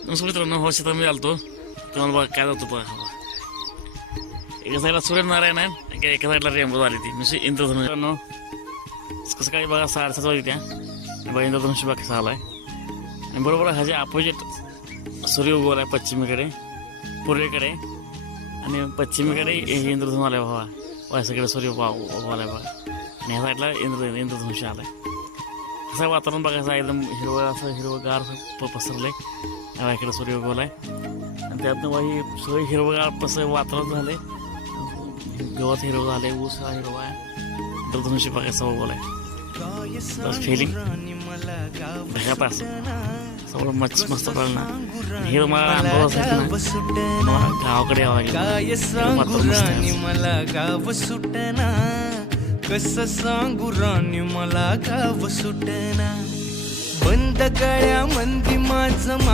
नमस्कार मित्रांनो, हो शेतात मी आलतो. तुम्हाला बघा काय जातो बघा. एका साईडला सूर्यनारायण आहे, एका साईडला रेंबो आली ती म्हणजे इंद्रधनुष. मित्रांनो कसं काय बघा 7:30 वाजता त्या बघा इंद्रधनुष्य बघा कसा आलाय. आणि बरोबर ह्याच्या अपोजिट सूर्य उगवलाय पश्चिमेकडे, पूर्वेकडे आणि पश्चिमेकडे इंद्रधनुष आलाय बाबा. वयासकडे सूर्य उगवलाय बघा. आणि ह्या साईडला इंद्रधनुष्य आलाय. असं वातावरण बघायचं एकदम हिरवं, असं हिरवगार पसरलंय. इकडे सूर्य उगवलाय आणि त्यातनं वाही सगळं हिरवगार वातावरण झालंय. गवत हिरवं झालंय, ऊस हा हिरवा आहे. इंद्रधनुष्य बघायचा उगवलाय. बस फिलिंग ढगात असं सगळं मस्त पडलं ना. हिरव मला अनुभव असायचा ना, गावाकडे यावं लागेल. मला गाव सुटना, कसं सांगू राणी मला गाव सुटना. बंद गळ्या मंदी माझं